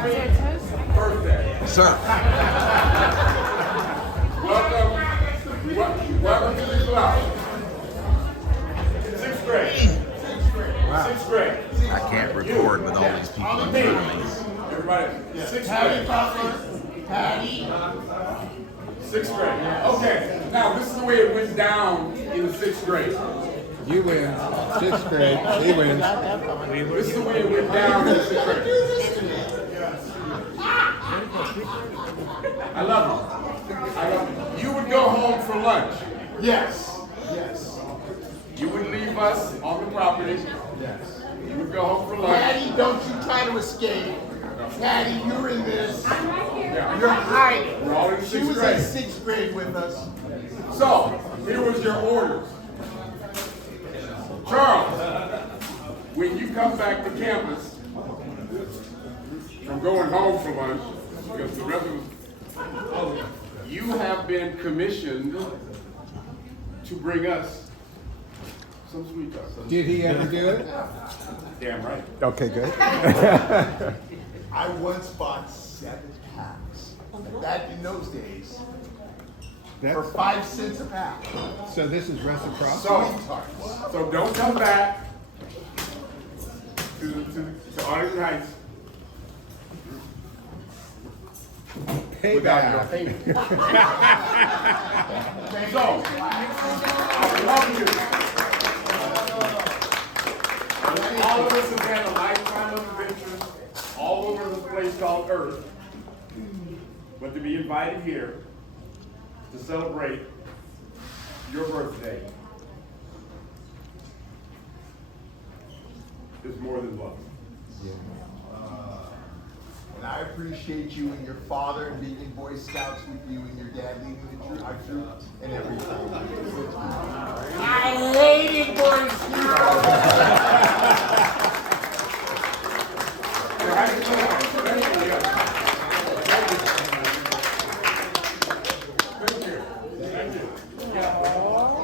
happy birthday. Sir. Welcome to the club. Sixth grade. Wow. Sixth grade. I can't record with all these people in front of me. Everybody, sixth grade. Sixth grade. Okay, now this is the way it went down in the sixth grade. You win. Sixth grade. He wins. This is the way it went down in the sixth grade. I love you. I love you. You would go home for lunch. Yes. Yes. You would leave us on the property. Yes. You would go home for lunch. Patty, don't you try to escape. Patty, you're in this. Yeah. You're hiding. We're all in She sixth was grade. in sixth grade with us. So, here was your orders. Charles, when you come back to campus from going home for lunch, because the rest of us, you have been commissioned to bring us some sweet stuff. Did he ever do it? Damn right. Okay, good. I once bought 7 packs. Back in those days, for That's, 5 cents a pack. so this is reciprocity. So don't come back to Arlington Heights without your Payback. payment. So, I love you. All of us have had a lifetime of adventures all over the place called Earth. But to be invited here to celebrate your birthday is more than love. And I appreciate you and your father and being in Boy Scouts with you and your dad leading the troop, our troop, and everything. I hated Boy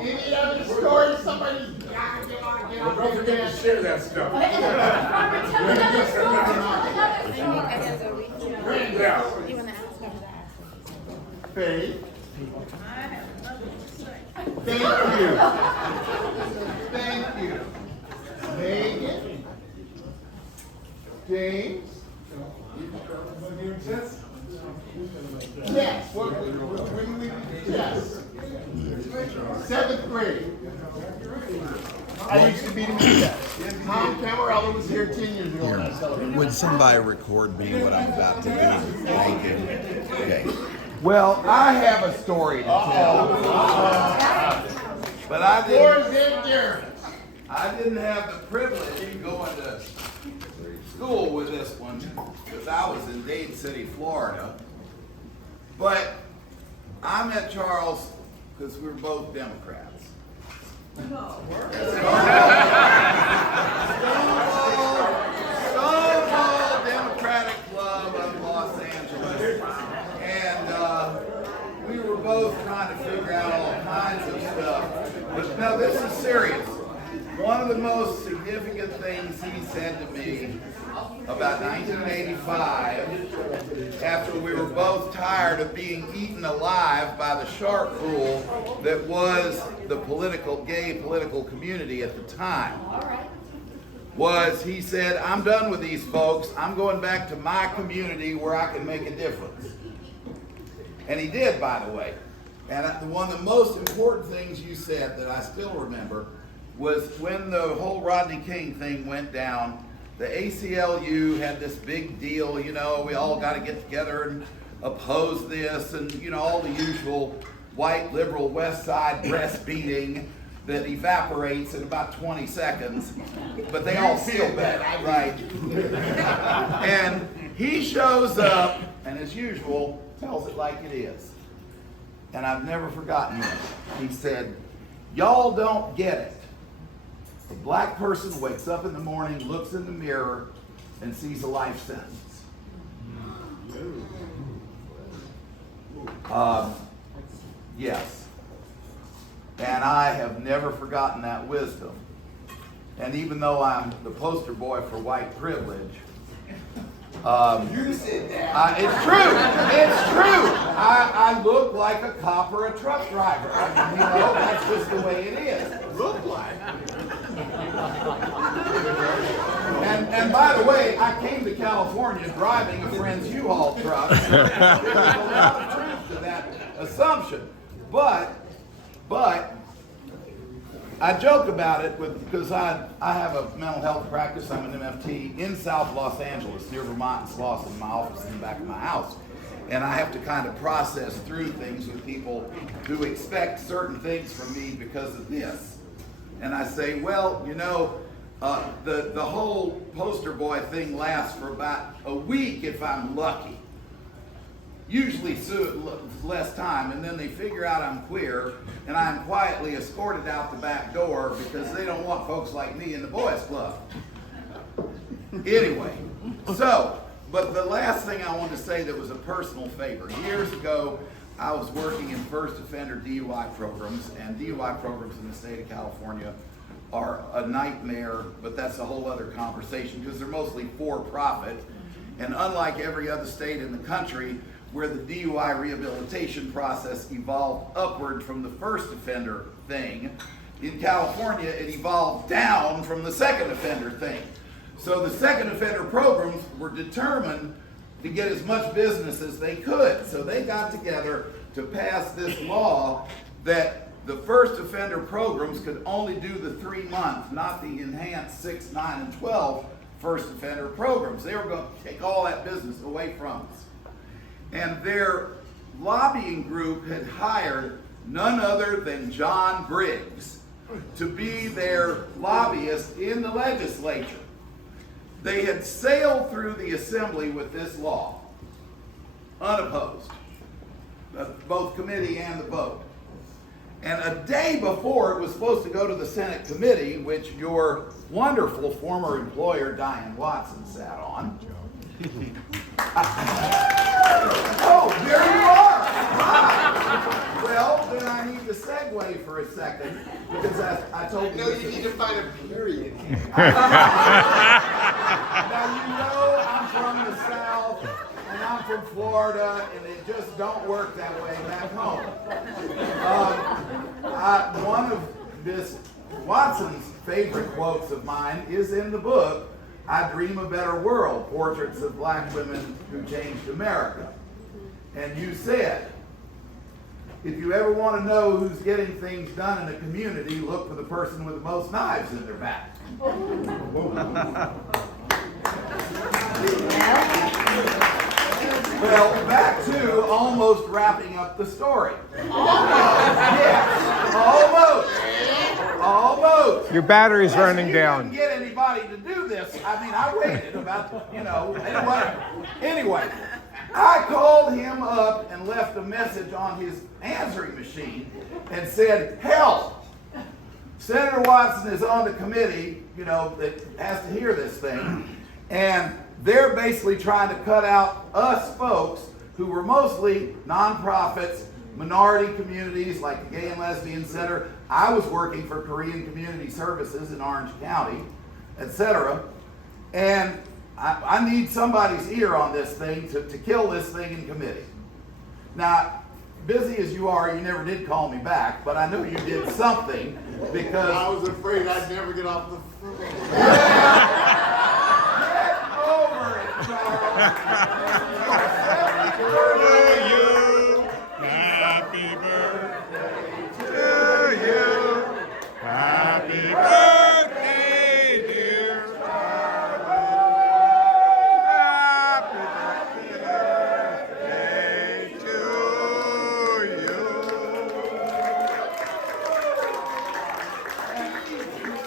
Any other story? Somebody's got to get on, get Don't forget to share that stuff. Robert, tell another story. Another story. Yeah. You want to ask her that? Faith. Thank you. Thank you. Megan. James. Yes. When we yes. 7th grade. I used to beat him to death. Tom Camarella was here 10 years ago when I celebrated. Would somebody record me what I'm about to do? Thank you. Okay. Well, I have a story to tell. But I didn't have the privilege of going to school with this one because I was in Dade City, Florida. But I met Charles because we were both Democrats. Stonewall Democratic Club of Los Angeles. And we were both trying to figure out all kinds of stuff. But now this is serious. One of the most significant things he said to me about 1985, after we were both tired of being eaten alive by the shark pool that was the gay political community at the time, was he said, I'm done with these folks. I'm going back to my community where I can make a difference. And he did, by the way. And one of the most important things you said that I still remember was when the whole Rodney King thing went down, the ACLU had this big deal, you know, we all got to get together and oppose this, and, you know, all the usual white liberal West Side breastfeeding that evaporates in about 20 seconds, but they all feel better, right? And he shows up, and as usual, tells it like it is. And I've never forgotten this. He said, y'all don't get it. A black person wakes up in the morning, looks in the mirror, and sees a life sentence. Yes. And I have never forgotten that wisdom. And even though I'm the poster boy for white privilege, You said that. It's true. It's true. I look like a cop or a truck driver. I mean, that's just the way it is. Look like. And by the way, I came to California driving a friend's U-Haul truck. There's a lot of truth to that assumption. But I joke about it because I have a mental health practice. I'm an MFT in South Los Angeles, near Vermont and Slauson. My office in the back of my house. And I have to kind of process through things with people who expect certain things from me because of this. And I say, well, you know, the whole poster boy thing lasts for about a week if I'm lucky. Usually less time, and then they figure out I'm queer, and I'm quietly escorted out the back door because they don't want folks like me in the boys club. Anyway, but the last thing I want to say that was a personal favor. Years ago, I was working in first offender DUI programs, and DUI programs in the state of California are a nightmare, but that's a whole other conversation because they're mostly for-profit. And unlike every other state in the country, where the DUI rehabilitation process evolved upward from the first offender thing, in California it evolved down from the second offender thing. So the second offender programs were determined to get as much business as they could. So they got together to pass this law that the first offender programs could only do the 3 month, not the enhanced 6, 9, and 12 first offender programs. They were going to take all that business away from us. And their lobbying group had hired none other than John Briggs to be their lobbyist in the legislature. They had sailed through the assembly with this law, unopposed, both committee and the vote. And a day before it was supposed to go to the Senate committee, which your wonderful former employer, Diane Watson, sat on. Oh, there you are! Hi. Well, then I need to segue for a second, because I told you. No, you need to find a period. Now, you know I'm from the South, and I'm from Florida, and it just don't work that way back home. One of Miss Watson's favorite quotes of mine is in the book, I Dream a Better World, Portraits of Black Women Who Changed America. And you said, if you ever want to know who's getting things done in a community, look for the person with the most knives in their back. Well, back to almost wrapping up the story. Yes, almost. Your battery's Listen, running down. You couldn't get anybody to do this. I mean, I waited about, Anyway, I called him up and left a message on his answering machine and said, help. Senator Watson is on the committee, that has to hear this thing. And they're basically trying to cut out us folks who were mostly nonprofits, minority communities like the Gay and Lesbian Center. I was working for Korean Community Services in Orange County, etc. And I need somebody's ear on this thing to kill this thing in committee. Now, busy as you are, you never did call me back, but I know you did something because I was afraid I'd never get off the phone. Get over it, Charles. Happy birthday to you. Happy birthday, dear Charlie. Happy birthday to you.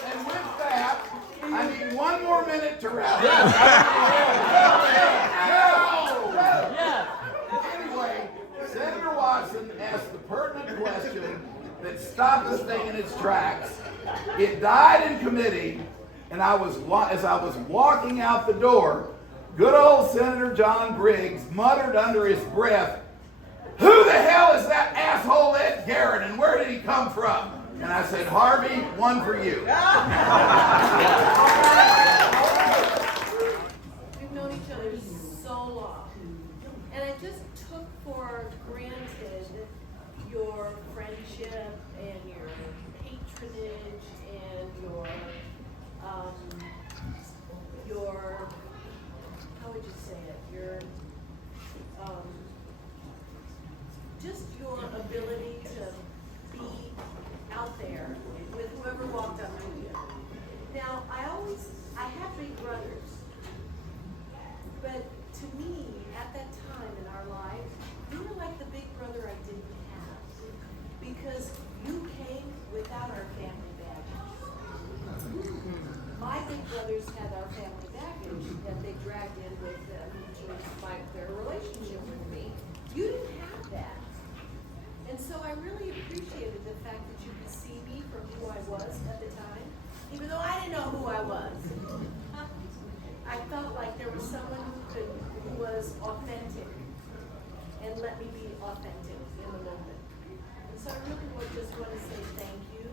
And with that, I need 1 more minute to wrap up. Anyway, Senator Watson asked the pertinent question that stopped this thing in its tracks. It died in committee, and as I was walking out the door, good old Senator John Briggs muttered under his breath, "Who the hell is that asshole Ed Garrett, and where did he come from?" And I said, "Harvey, 1 for you." We've known each other that they dragged in with them to their relationship with me. You didn't have that. And so I really appreciated the fact that you could see me for who I was at the time, even though I didn't know who I was. I felt like there was someone who was authentic and let me be authentic in the moment. And so I really just want to say thank you,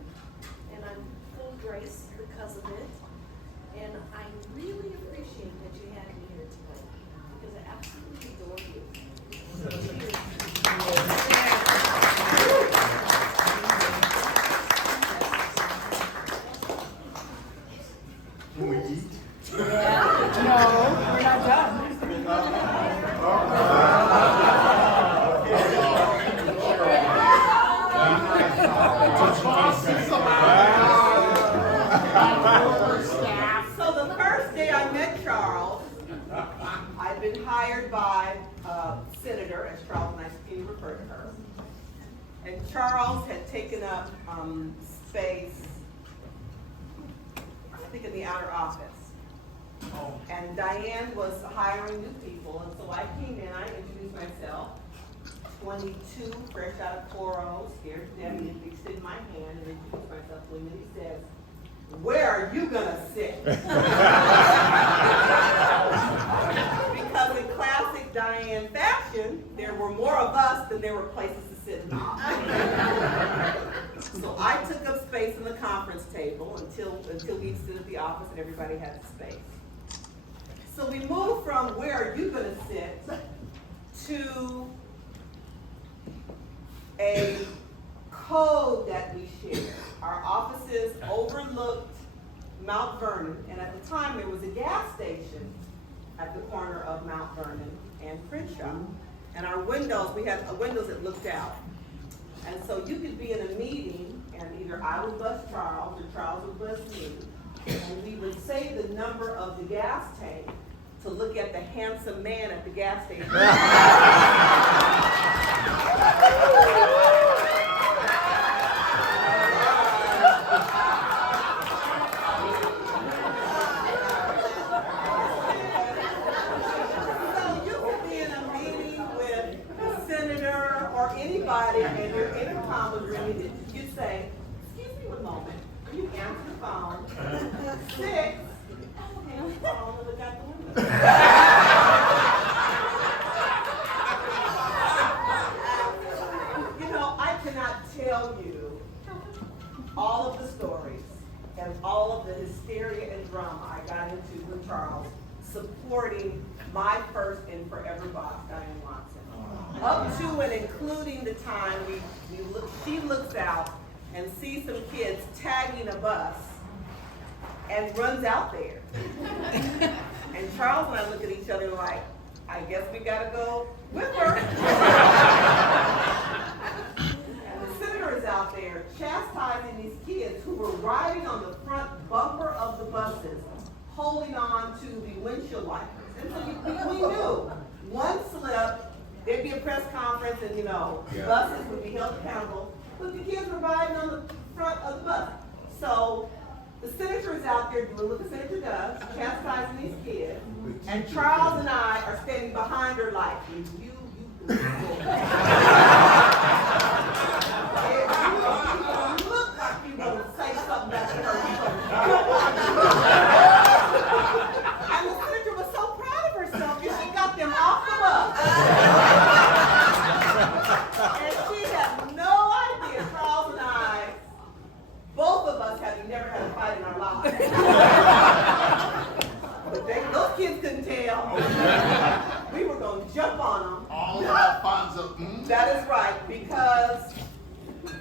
and I'm full grace because of it. And I really appreciate that you had me here tonight because I absolutely adore you. So cheers. Can we eat? So the first day I met Charles, I'd been hired by Senator, as Charles nicely referred to her. And Charles had taken up space, I think, in the outer office. And Diane was hiring new people, and so I came in, I introduced myself, 22, fresh out of 4-0, scared to death, and extended my hand and introduced myself to him, and he says, "Where are you gonna sit?" Because in classic Diane fashion, there were more of us than there were places to sit in the office. So I took up space in the conference table until we stood at the office and everybody had space. So we moved from "where are you gonna sit" to a code that we shared. Our offices overlooked Mount Vernon, and at the time there was a gas station at the corner of Mount Vernon and Crenshaw. And our windows, we had windows that looked out. And so you could be in a meeting, and either I would bus Charles or Charles would bus me, and we would say the number of the gas tank to look at the handsome man at the gas station. And your intercom was ringing, you'd say, "Excuse me one moment." You answer the phone. 6. Okay, the phone and look out the window. You know, I cannot tell you all of the stories and all of the hysteria and drama I got into with Charles supporting my first and forever boss, Diane Watson. Up to and including the time she looks out and sees some kids tagging a bus and runs out there. And Charles and I look at each other like, I guess we gotta go with her. And the senator is out there chastising these kids who were riding on the front bumper of the buses, holding on to the windshield wipers. And so we knew one slip, there'd be a press conference, and buses would be held accountable, but the kids were riding on the front of the bus. So the senator is out there doing what the senator does, chastising these kids, and Charles and I are standing behind her like, you look like you gonna say something back to her. And the senator was so proud of herself, and she got them off the bus. And she had no idea, Charles and I, both of us having never had a fight in our lives. But those kids couldn't tell. We were going to jump on them. All Alfonso. That is right, because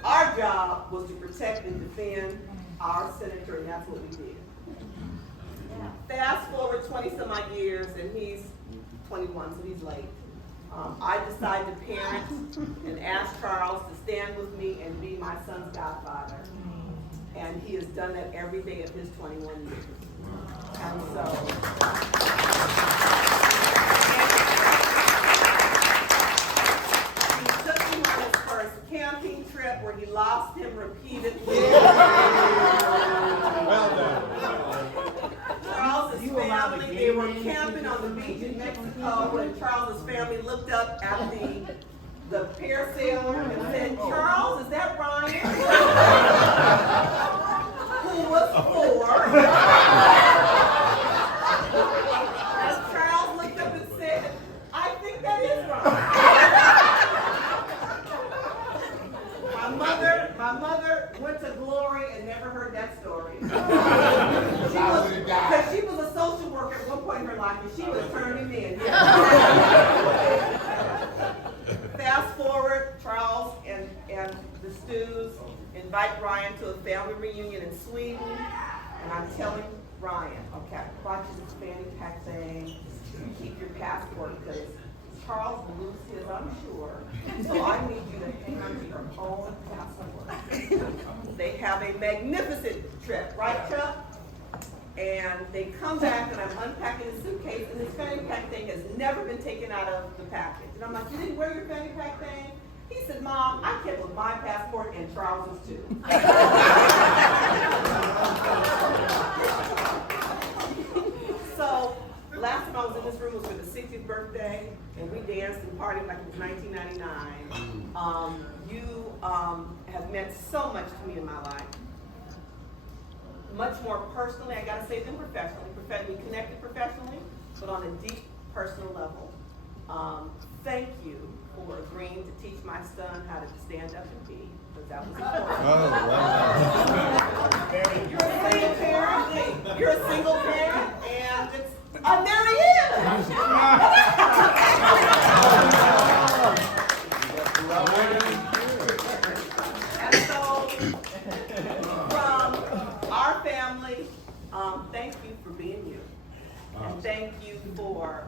our job was to protect and defend our senator, and that's what we did. Fast forward 20 some odd years, and he's 21, so he's late. I decided to parent and ask Charles to stand with me and be my son's godfather. And he has done that every day of his 21 years. And so, he took him on his first camping trip where he lost him repeatedly. Well done. Charles has failed telling, they were camping on the beach in Mexico when Charles's family looked up at the parasailor and said, "Charles, is that Ryan?" Who was 4. And Charles looked up and said, "I think that is Ryan." My mother went to glory and never heard that story. Because she was a social worker at one point in her life, and she was turning men. Fast forward, Charles and the Stews invite Ryan to a family reunion in Sweden, and I'm telling Ryan, okay, watch this fanny pack thing, you keep your passport, because Charles will lose his, I'm sure, so I need you to hang on to your own passport. They have a magnificent trip, right, Chuck? And they come back, and I'm unpacking the suitcase, and this fanny pack thing has never been taken out of the package. And I'm like, "You didn't wear your fanny pack thing?" He said, "Mom, I kept with my passport and Charles's too." So, last time I was in this room was for the 60th birthday, and we danced and partied like it was 1999. You have meant so much to me in my life. Much more personally, I gotta say, than professionally. We connected professionally, but on a deep personal level. Thank you for agreeing to teach my son how to stand up and pee, because that was important. You're a single parent, and it's, there he is! And so, from our family, thank you for being you. And thank you for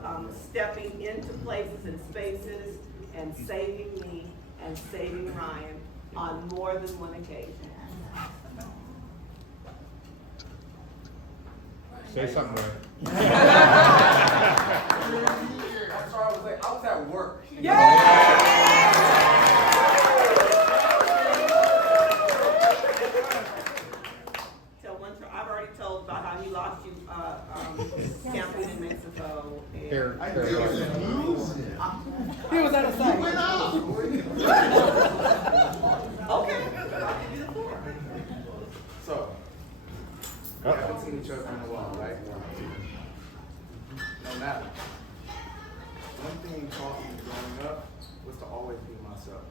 stepping into places and spaces and saving me and saving Ryan on more than one occasion. Say something, man. I'm sorry, I was at work. I've already told about how he lost you camping in Mexico. And He was at a site. okay, I'll give you the floor. So, we haven't seen each other in a while, right? No matter. One thing taught me growing up was to always be myself.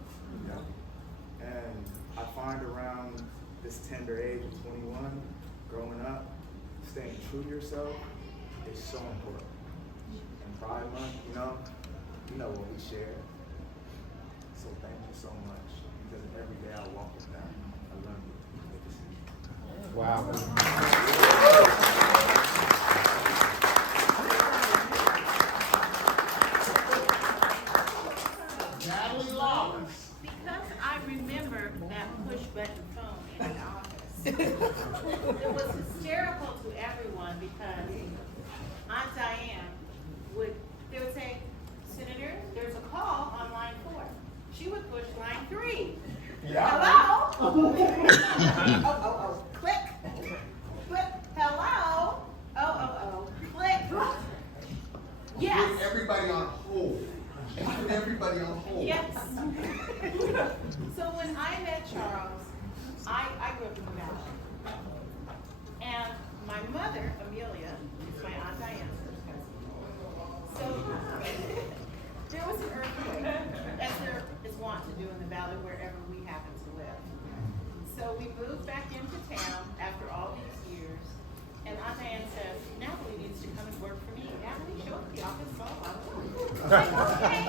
Yeah. And I find around this tender age of 21, growing up, staying true to yourself is so important. And Pride Month, you know what we share. So thank you so much, because every day I walk with that, I love you. Good to see you. Wow. Natalie Lawrence. Because I remember that push button phone in the office. It was hysterical to everyone because Aunt Diane they would say, "Senator, there's a call on line 4. She would push line 3. Hello? Oh. Click. Click. Hello? Oh. Click. Yes. Put everybody on hold. Put everybody on hold. Yes. So when I met Charles, I grew up in the Valley. And my mother, Amelia, is my Aunt Diane's first cousin. So there was an earthquake, as there is wont to do in the Valley wherever we happen to live. So we moved back into town after all these years, and Aunt Diane says, "Natalie needs to come and work for me." Natalie, show up at the office, so I was like, "Okay,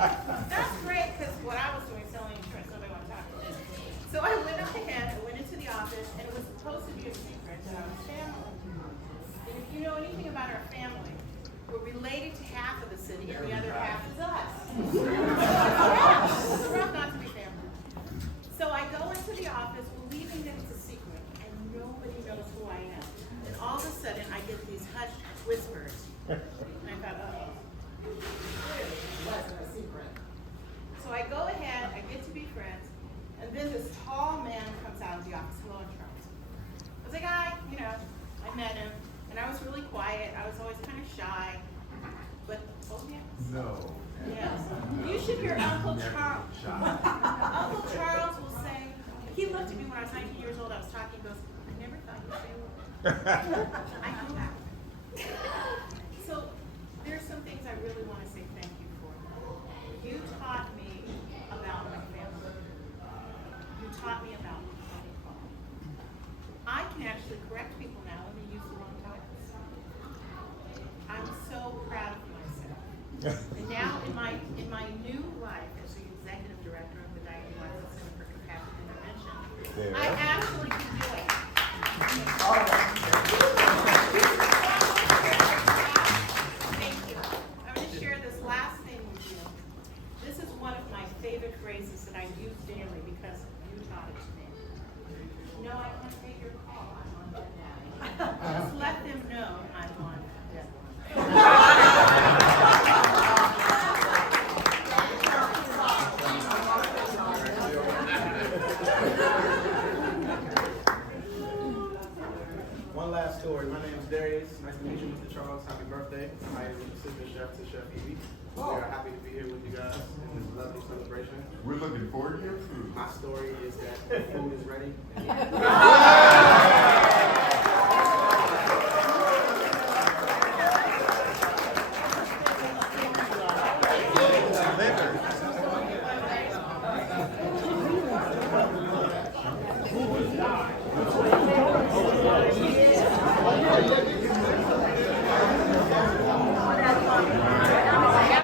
that's great," because what I was doing, selling insurance, nobody wanted to talk to me. So I went up ahead, I went into the office, and it was supposed to be a secret that I was family. And if you know anything about our family, we're related to half of the city, and the other half is us. It's rough not to be family. So I go into the office, believing that it's a secret, and nobody knows who I am. And all of a sudden, I get these hushed whispers. And I thought, uh-oh. It wasn't a secret. So I go ahead, I get to be friends, and then this tall man comes out of the office. "Hello, I'm Charles." I was like, I met him, and I was really quiet. I was always kind of shy. Yes. You should hear Uncle Charles. Uncle Charles will say, he looked at me when I was 19 years old, I was talking, he goes, I never thought you'd say that. I know that. So, there's some things I really want to say thank you for. You taught me about my family. You taught me about people. I can actually correct people now when they use the wrong titles. I'm so proud of myself. And now in my new life as the executive director of the Diane Watson Center for Compassionate Intervention, I actually can do it. Thank you. I'm going to share this last thing with you. This is one of my favorite phrases that I use daily because you taught it to me. No, I can't take your call. I'm on deadline. Just let them know I'm on deadline. One last story. My name is Darius. Nice to meet you, Mr. Charles. Happy birthday. I am assistant chef to Chef Evie. We are happy to be here with you guys in this lovely celebration. We're looking forward to your food. My story is that the food is ready. Are you